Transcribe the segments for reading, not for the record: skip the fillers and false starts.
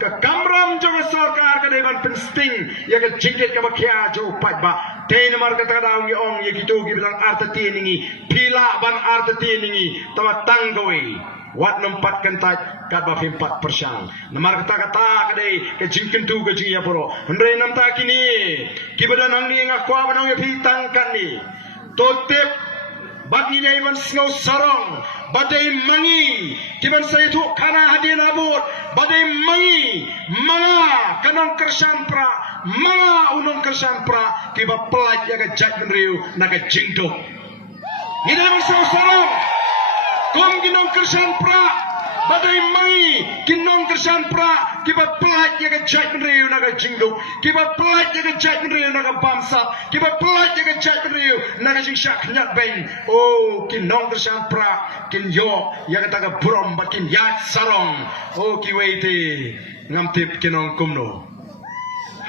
ke kamram jong sarkar ke dewan pensting ya ke jingket ke bakia jo patba ten mar kata kata ong ye gitu bilang arta tiningi pila ban arta tiningi tawa tanggoi wat nempat kentat kat ba 4% namar kata kadai ke jingken tu ke jing ya poro hendrai nam ta kini kibadan ang ni ngakwa banong ya pitang kan ni totep bagi ni ban sngau sarong badai mangi kiban saya tu kana hadin abut badai mangi manga kanong kersampra manga unong kersampra kiba pelaj ya ke jat riu naga jingdok ni ban sngau sarong kom ginong kersampra badai mangi kinong kersampra kiba pelaj ya ke jat riu naga jingdok kiba pelaj ya ke jat riu naga bamsa kiba pelaj ya ke jat riu naga jingsyak nyat ben oh kinong kersampra kin yo ya kata brom bakin yat sarong oh kiwete ngamtip kinong kumno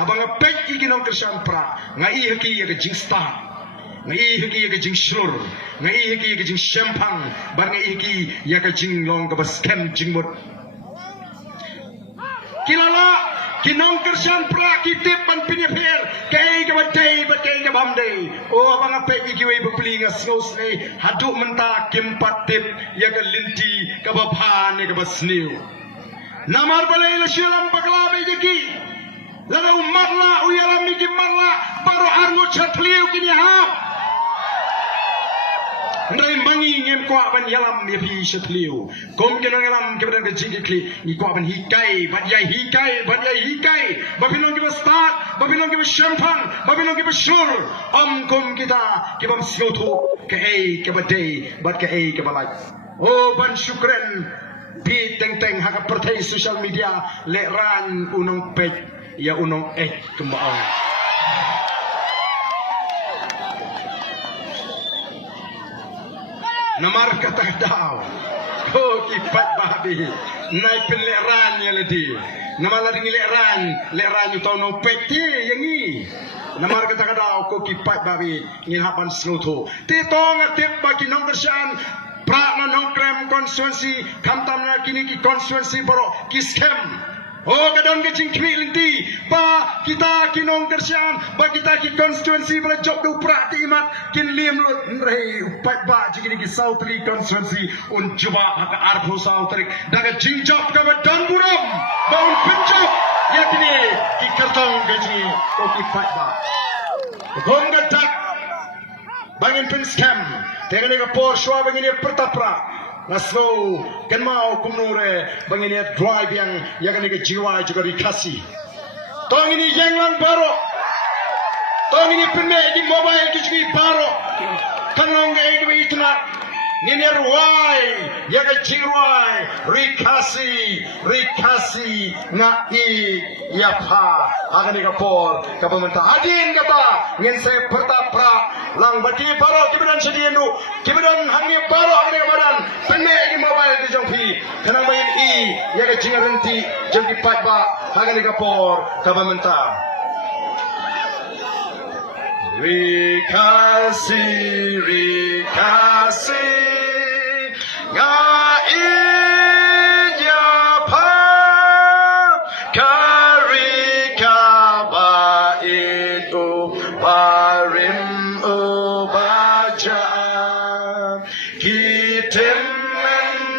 habang pek kinong kersampra ngai haki ya ke jingsta ngai hiki ya ke jing slur ngai hiki ya ke jing champang bar ngai hiki ya ke jing long ke baskem jing mut kilala kinong kersan pra kitip pan pinyeper kei ke badai bakai ke bamdai oh abang apa iki we bepli ngasngos nei haduk menta kimpat tip ya ke linti ke babhan ke basniu namar balai la syalam bakla be jeki lalu marla uyalam iki marla baru arngu chatliu kini ha ndai mangi ngem kwa ban yalam ya pi chatliu kom kenong yalam ke badan ke jiki kli ni kwa ban hikai ban yai hikai babilong ke start babilong ke champagne babilong ke shur kom kita ke bam siotu ke ei ke badai bat ke ei ke balai oh ban syukran bi teng hak pertai social media le ran unong pej ya unong kembang namar kata daw oh kipat babi naik peleran ya ledi nama ladi leran you tahu no peti yang ni namar kata daw ko kipat babi ngilhapan sluto ti tong atip bagi nong kersan pra nong krem konstituensi kamtam na kini ki konstituensi boro kiskem oh kadang ke cingkri linti ba kita kinong kersian ba kita ki konstituensi bala job do prakti imat kin lim lut rei upat ba jikini ki sautri konstituensi un juba hak arpo sautri daga jingjop ka dan buram ba un penjop yakini ki kartong gaji ko ki pat ba gonga tak bangin pen scam tegane ka por shwa bangin pertapra Naslo kan mau kumnure bangini drive yang kan ke jiwa juga dikasih. Tong ini yang lang baro. Tong ini penne di mobile kicui baro. Kanong ngai itu nak. Nini ruai yang ke jiwa rikasi ngai ya pa akan dikapor ke pemerintah adin kata ngin saya pertapra lang bagi baro kibadan sedienu kibadan hangi baro akan dikabadan penne di mobile di jongpi kenang bayin yang ke jingarenti jongpi patba akan dikapor ke pemerintah rikasi ngai japa karika ba itu parim ubaja kitem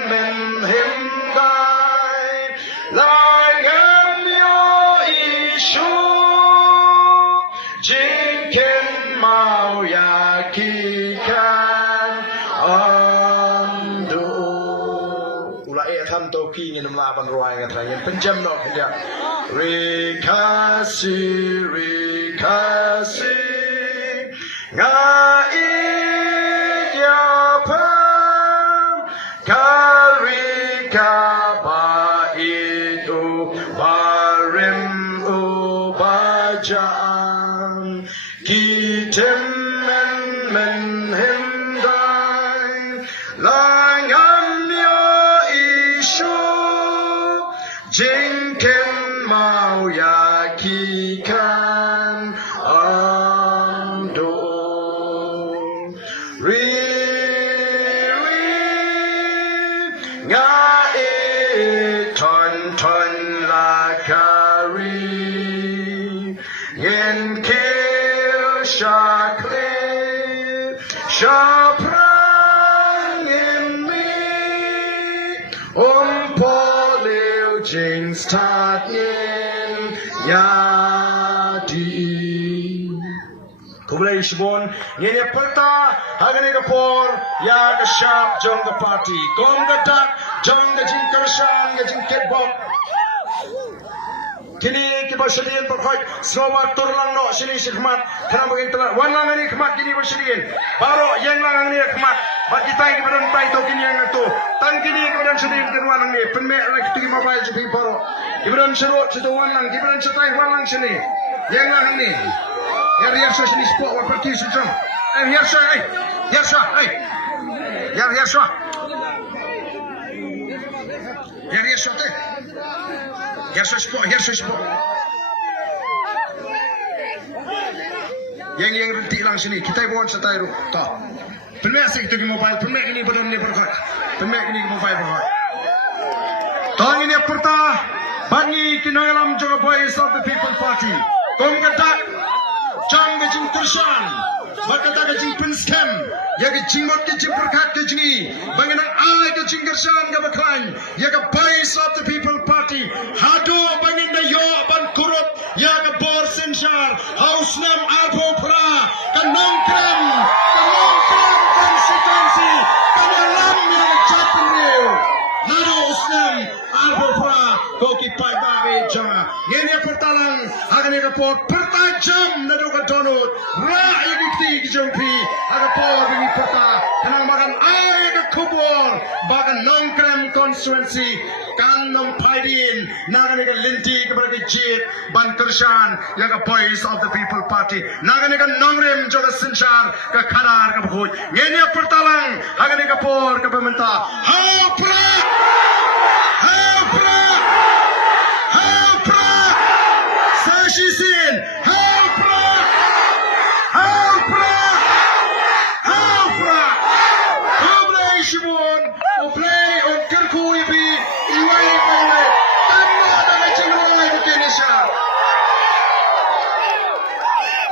men hindai langam yo isu jingken mau yakikan toki ngin melaban ruai ngatrangen penjam no kerja rikasi ngai japa karika ba itu barim ubajaan kitem men hindai langam jingken mau yakikan ando ngai ton la Shakle, Shaprang in me, Poleu Jings Tatien Yadi. Kumulay Shibon, Yene Perta, Hagane Kapor, Yaga Sharp, Jonga Party, Gonga Duck, Jonga Jinkarashan, Jinketbok. Kini kita bersedih berkhidmat semua turlang no sini khidmat karena begitu wan lang ini khidmat kini bersedih baru yang lang ini khidmat bagi kita ini badan tai to kini yang itu tang kini badan sedih dengan wan ini penme lagi tu mobile jadi baru badan seru itu wan lang badan setai wan lang sini yang lang ini ya riasa sini sport wa pergi sejam riasa teh Here's sport. Yang renti lang sini. Kita bawa setai ru. Tak. Pemek sih itu mobile. Pemek ini badan ni berkat. Pemek ini mobile berkat. Tang ini perta. Bagi kinagalam juga Voice of the People Party. Kong katak. Jang gajing kursan. Bakata gajing penskem. Ya gajing mot gajing berkat gajing. Banginan ay gajing kursan gabaklan. Ya Voice of the People Party. Hado bangin na yo ban kurut. Ya bor sensyar. Haus nam alpo pra. Kanong krem konstituensi. Kanalam yang jatuh real. Nado usnam alpo pra. Koki pai bawe jama. Ngene pertalang. Agane kapot pertajam na doka donut. Ra igikti gijampi. Agapor bini perta. Kanang makan ay kubur. Bagan nongkrem konstituensi. Kanong paidin. Nagane linti kepada jit. Ban kershan. Yang Voice of the People Party. Nagane nongrem juga sensyar. Ke kadar ke bukut. Ngene pertalang. Agane kapor ke pemerintah. Hapra! Hapra! Hapra! Sashisin! Hapra! Hapra! Hapra! Oblay Shimon! Oblay!